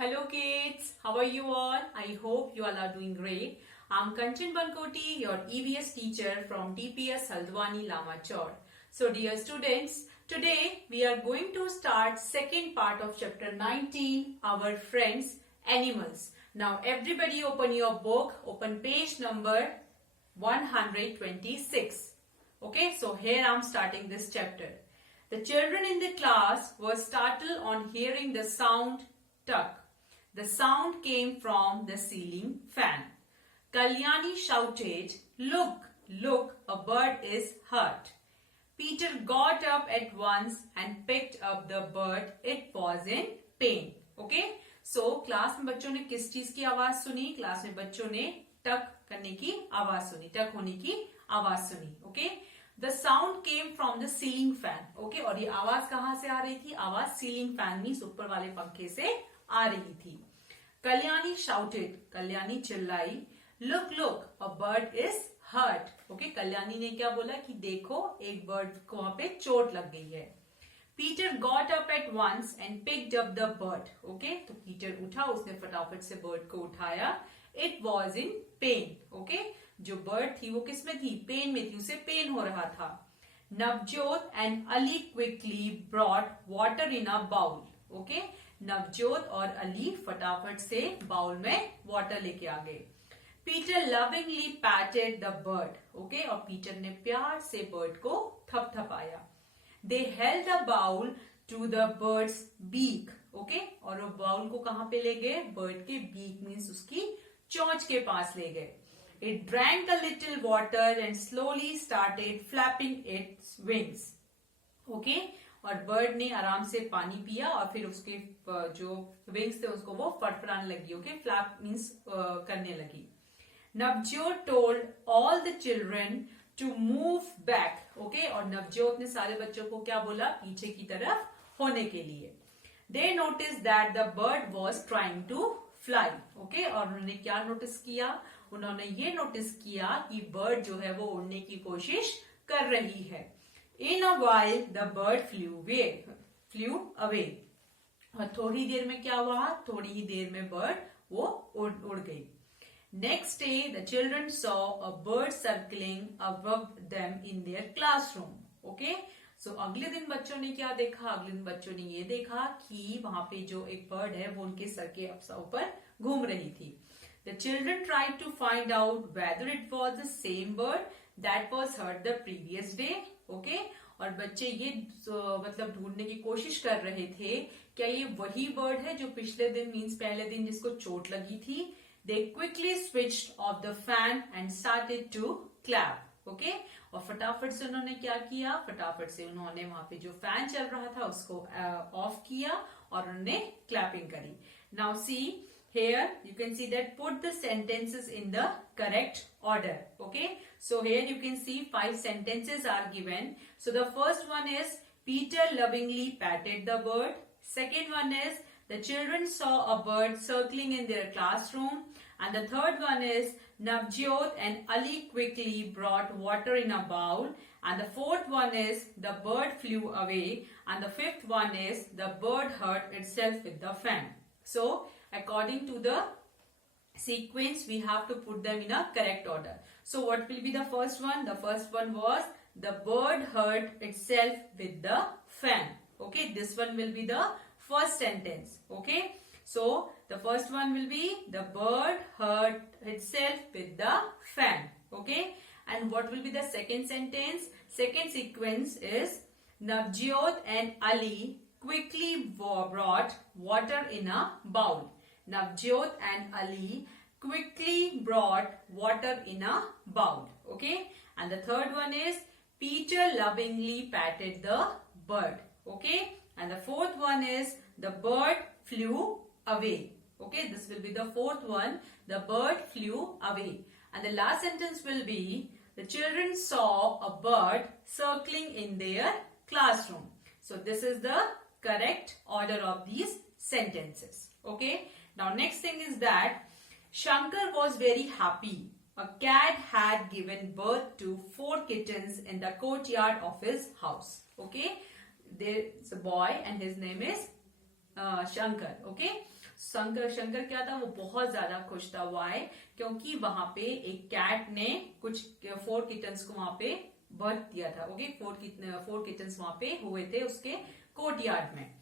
Hello kids, how are you all? I hope you all are doing great. I'm Kanchan Bankoti, your EVS teacher from TPS Haldwani Lamachor. So dear students, today we are going to start second part of chapter 19, Our Friends Animals. Now everybody open your book, open page number 126. Okay, so here I'm starting this chapter. The children in the class were startled on hearing the sound tuck. The sound came from the ceiling fan. Kalyani shouted, "Look, look, a bird is hurt." Peter got up at once and picked up the bird. It was in pain. Okay? So, class में बच्चों ने किस चीज की आवाज सुनी? Class में बच्चों ने टक करने की आवाज सुनी, टक होने की आवाज सुनी. Okay? The sound came from the ceiling fan. Okay? और ये आवाज कहाँ से आ रही थी? आवाज सीलिंग फैन मींस ऊपर वाले पंखे से आ रही थी. कल्याणी शाउटेड, कल्याणी चिल्लाई, look look, a bird is hurt. Okay, Kalyani ने क्या बोला कि देखो एक बर्ड को वहां पे चोट लग गई है. Peter got up at once and picked up the bird. Okay, तो पीटर उठा, उसने फटाफट से बर्ड को उठाया. It was in pain. Okay, जो बर्ड थी वो किस में थी? पेन में थी, उसे पेन हो रहा था. Navjot and Ali quickly brought water in a bowl. Okay, Navjot और अली फटाफट से बाउल में वाटर लेके आ गए. Peter lovingly patted the bird. Okay, और पीटर ने प्यार से बर्ड को थपथपाया. They held the bowl to the bird's beak. Okay, और वो बाउल को कहां पे ले गए? बर्ड के बीक मीन्स उसकी चोंच के पास ले गए. It drank a little water and slowly started flapping its wings. Okay, और बर्ड ने आराम से पानी पिया और फिर उसके जो विंग्स थे उसको वो फड़फड़ाने लगी. ओके, फ्लैप मीन्स करने लगी. Navjot told all the children to move back. Okay, और नवजोत ने सारे बच्चों को क्या बोला? पीछे की तरफ होने के लिए. They noticed that the bird was trying to fly. Okay, और उन्होंने क्या नोटिस किया? उन्होंने ये नोटिस किया कि बर्ड जो है वो उड़ने की कोशिश कर रही है. In a while, the bird flew away. और थोड़ी देर में क्या हुआ? थोड़ी ही देर में बर्ड वो उड़ गई. Next day, the children saw a bird circling above them in their classroom. Okay? So अगले दिन बच्चों ने क्या देखा? अगले दिन बच्चों ने ये देखा कि वहां पे जो एक बर्ड है वो उनके सर के ऊपर घूम रही थी. The children tried to find out whether it was the same bird that was heard the previous day. Okay, और बच्चे ये मतलब ढूंढने की कोशिश कर रहे थे क्या ये वही बर्ड है जो पिछले दिन मीन्स पहले दिन जिसको चोट लगी थी. They quickly switched off the fan and started to clap. Okay, और फटाफट से उन्होंने क्या किया? फटाफट से उन्होंने वहां पे जो फैन चल रहा था उसको ऑफ किया और उन्होंने क्लैपिंग करी. Now see here you can see that put the sentences in the correct order. Okay, so here you can see 5 sentences are given. So the first one is Peter lovingly patted the bird. Second one is the children saw a bird circling in their classroom. And the third one is Navjot and Ali quickly brought water in a bowl. And the fourth one is the bird flew away. And the fifth one is the bird hurt itself with the fan. So according to the sequence, we have to put them in a correct order. So what will be the first one? The first one was the bird hurt itself with the fan. Okay, this one will be the first sentence. Okay, so the first one will be the bird hurt itself with the fan. Okay, and what will be the second sentence? Second sequence is Navjot and Ali quickly brought water in a bowl. Navjot and Ali quickly brought water in a bowl. Okay, and the third one is Peter lovingly patted the bird. Okay, and the fourth one is the bird flew away. Okay, this will be the fourth one. The bird flew away. And the last sentence will be the children saw a bird circling in their classroom. So this is the correct order of these sentences. Okay, now next thing is that Shankar was very happy. A cat had given birth to 4 kittens in the courtyard of his house. Okay, there is a boy and his name is Shankar. Okay, Shankar Shankar क्या था, वो बहुत ज्यादा खुश था। Y? क्योंकि वहां पे एक कैट ने कुछ 4 किटन्स को वहां पे बर्थ दिया था। ओके, 4 किटन्स वहां पे हुए थे उसके कोर्टयार्ड में।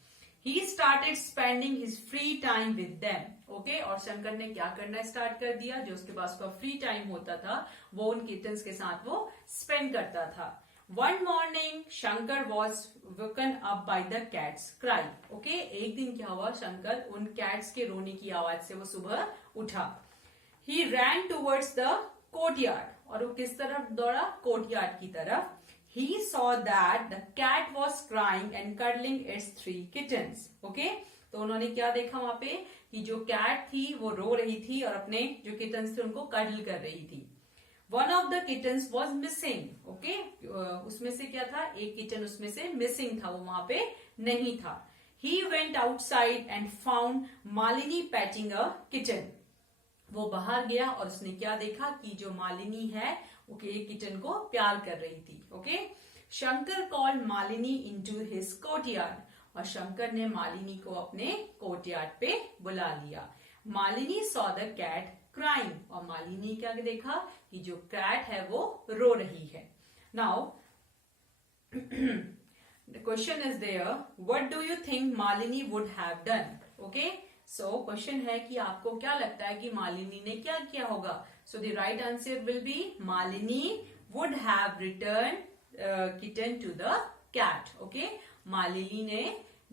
He started spending his free time with them. Okay, और शंकर ने क्या करना स्टार्ट कर दिया, जो उसके पास का फ्री टाइम होता था वो उन किटन्स के साथ वो स्पेंड करता था। One morning, Shankar was woken up by the cat's cry. Okay, एक दिन क्या हुआ, शंकर उन कैट्स के रोने की आवाज से वो सुबह उठा। He ran towards the courtyard. और वो किस तरफ दौड़ा, कोर्टयार्ड की तरफ। He saw that the cat was crying and cuddling its 3 kittens. Okay, तो उन्होंने क्या देखा वहां पे कि जो कैट थी वो रो रही थी और अपने जो किटन्स थे उनको कडल कर रही थी। One of the kittens was missing. Okay, उसमें से क्या था, एक किटन उसमें से मिसिंग था, वो वहां पे नहीं था। He went outside and found Malini petting a kitten. वो बाहर गया और उसने क्या देखा कि जो मालिनी है वो एक किटन को प्यार कर रही थी। Okay, Shankar called Malini into his courtyard, और शंकर ने मालिनी को अपने कोर्टयार्ड पे बुला लिया। Malini saw the cat crying, और मालिनी क्या देखा कि जो कैट है वो रो रही है। Now the question is there, what do you think Malini would have done? Okay, so question है कि आपको क्या लगता है कि मालिनी ने क्या किया होगा? So the right answer will be Malini would have return kitten to the cat. Okay, Malini ने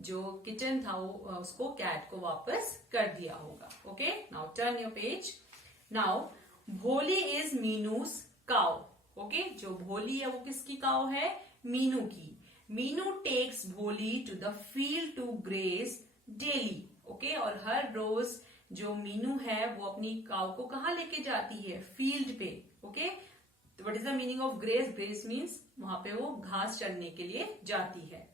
जो किटन था वो उसको कैट को वापस कर दिया होगा। Okay, now turn your page. Now Bholi is Meenu's cow. Okay, जो भोली है वो किसकी काउ है? मीनू की। Meenu takes Bholi to the field to graze daily. Okay, और हर रोज जो मीनू है वो अपनी काउ को कहाँ लेके जाती है? फील्ड पे। Okay, what is the meaning of graze? Graze means वहां पे वो घास चरने के लिए जाती है।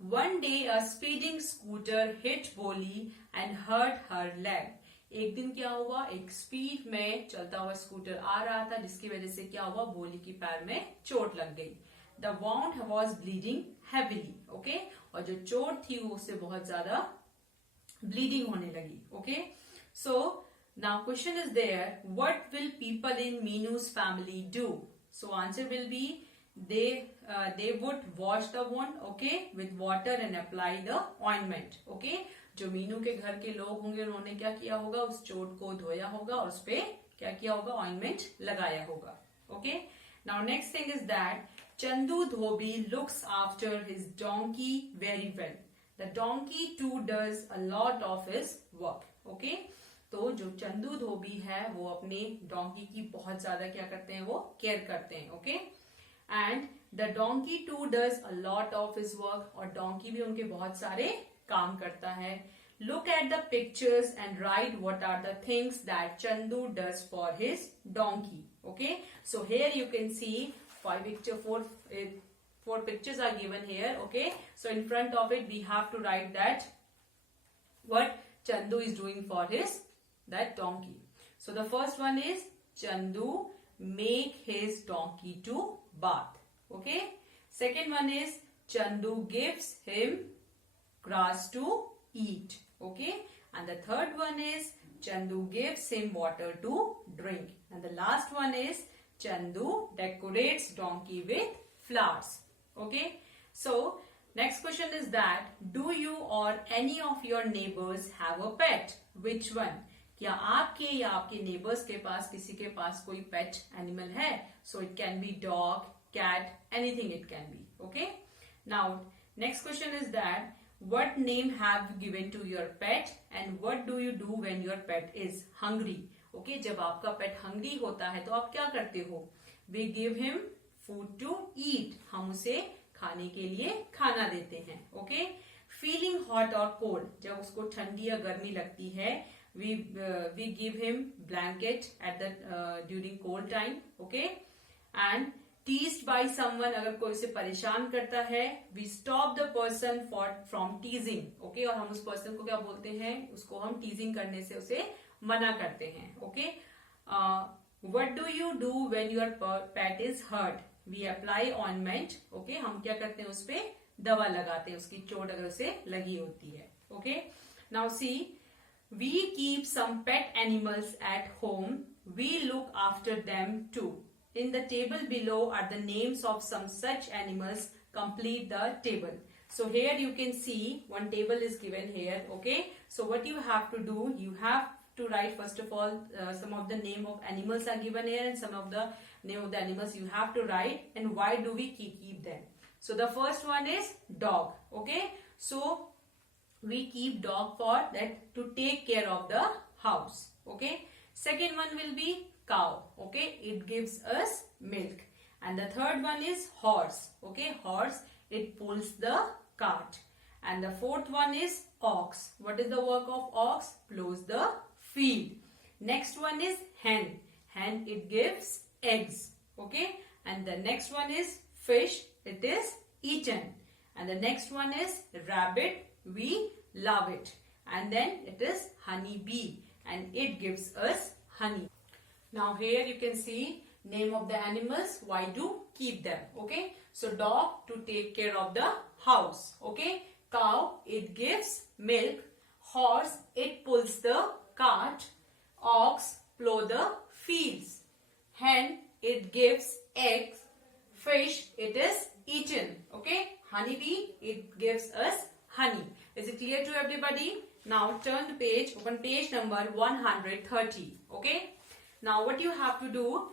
One day a speeding scooter hit Boli and hurt her leg. एक दिन क्या हुआ, एक स्पीड में चलता हुआ स्कूटर आ रहा था जिसकी वजह से क्या हुआ, बोली की पैर में चोट लग गई। The wound was bleeding heavily. Okay, और जो चोट थी उससे बहुत ज्यादा ब्लीडिंग होने लगी। Okay, so now question is there, what will people in Meenu's family do? So answer will be they would wash the wound, okay, with water and apply the ointment. Okay, जो मीनू के घर के लोग होंगे उन्होंने क्या किया होगा, उस चोट को धोया होगा और उस पे क्या किया होगा, ऑइंटमेंट लगाया होगा। Okay, now next thing is that Chandu dhobi looks after his donkey very well. The donkey too does a lot of his work. Okay, तो जो चंदू धोबी है वो अपने डोंकी की बहुत ज्यादा क्या करते हैं, वो केयर करते हैं। Okay, and the donkey too does a lot of his work, और डोंकी भी उनके बहुत सारे काम करता है। Look at the pictures and write what are the things that Chandu does for his donkey. Okay, so here you can see four pictures are given here. Okay, so in front of it we have to write that what Chandu is doing for his that donkey. So the first one is Chandu make his donkey to bath. Okay, second one is Chandu gives him grass to eat. Okay, and the third one is Chandu gives him water to drink, and the last one is Chandu decorates donkey with flowers. Okay, so next question is that do you or any of your neighbors have a pet? Which one? क्या आपके या आपके neighbours के पास किसी के पास कोई pet animal है? So it can be dog, cat, anything it can be. Okay, now next question is that what name have you given to your pet and what do you do when your pet is hungry? Okay, जब आपका पेट hungry होता है तो आप क्या करते हो? We give him food to eat. हम उसे खाने के लिए खाना देते हैं। Okay, feeling hot or cold, जब उसको ठंडी या गर्मी लगती है we give him blanket at the during cold time. Okay, and teased by someone, अगर कोई उसे परेशान करता है we stop the person from teasing. Okay, और हम उस पर्सन को क्या बोलते हैं, उसको हम टीजिंग करने से उसे मना करते हैं। Okay, what do you do when your pet is hurt? We apply ointment. Okay, हम क्या करते हैं, उस पे दवा लगाते हैं, उसकी चोट अगर उसे लगी होती है। Okay, now see We keep some pet animals at home. We look after them too. In the table below are the names of some such animals. Complete the table. So here you can see one table is given here. Okay. So what you have to do, you have to write first of all some of the name of animals are given here, and some of the name of the animals you have to write, and why do we keep them. So the first one is dog. Okay. So we keep dog for that to take care of the house. Okay. Second one will be cow. Okay. It gives us milk. And the third one is horse. Okay. Horse, it pulls the cart. And the fourth one is ox. What is the work of ox? Plows the field. Next one is hen. Hen, it gives eggs. Okay. And the next one is fish. It is eaten. And the next one is rabbit. We love it. And then it is honey bee, and it gives us honey. Now here you can see name of the animals, why do keep them. Okay. So dog, to take care of the house. Okay. Cow, it gives milk. Horse, it pulls the cart. Ox, plow the fields. Hen, it gives eggs. Fish, it is eaten. Okay. Honeybee, it gives us honey. Is it clear to everybody? Now turn the page, open page number 130. Okay. Now what you have to do,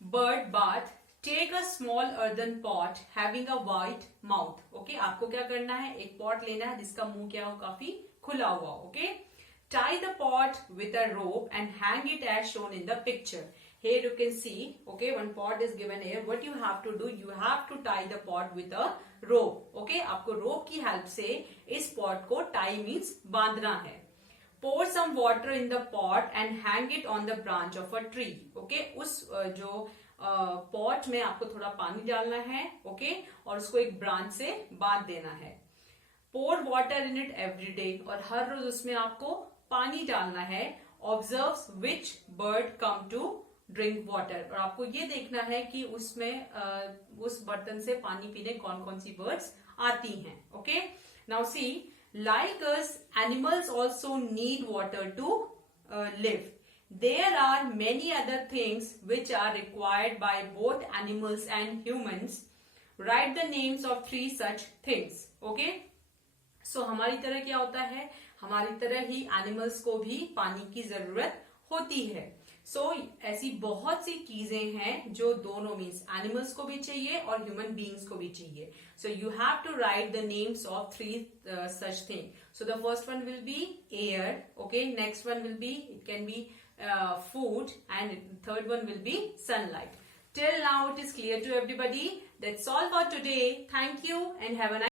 bird bath. Take a small earthen pot having a white mouth. Okay. आपको क्या करना है, एक pot लेना है जिसका मुंह क्या हो, काफी खुला हुआ. Okay. Tie the pot with a rope and hang it as shown in the picture. Here you can see, okay, one pot is given here. What you have to do, you have to tie the pot with a rope. Okay, आपको rope की help से इस pot को tie means बांधना है. Pour some water in the pot and hang it on the branch of a tree. Okay, उस जो pot में आपको थोड़ा पानी डालना है. Okay, और उसको एक branch से बांध देना है. Pour water in it every day. और हर रोज उसमें आपको पानी डालना है. Observe which bird come to drink water. और आपको ये देखना है कि उसमें उस बर्तन से पानी पीने कौन कौन सी birds आती हैं. Okay. Now see, like us, animals also need water to live. There are many other things which are required by both animals and humans. Write the names of 3 such things. Okay. So हमारी तरह क्या होता है, हमारी तरह ही animals को भी पानी की जरूरत होती है. सो ऐसी बहुत सी चीजें हैं जो दोनों मीन्स एनिमल्स को भी चाहिए और ह्यूमन बीइंग्स को भी चाहिए. So you have to write the names of 3 such thing. So the first one will be air. Okay. Next one will be, it can be food, and third one will be sunlight. Till now it is clear to everybody. That's all for today. Thank you and have a nice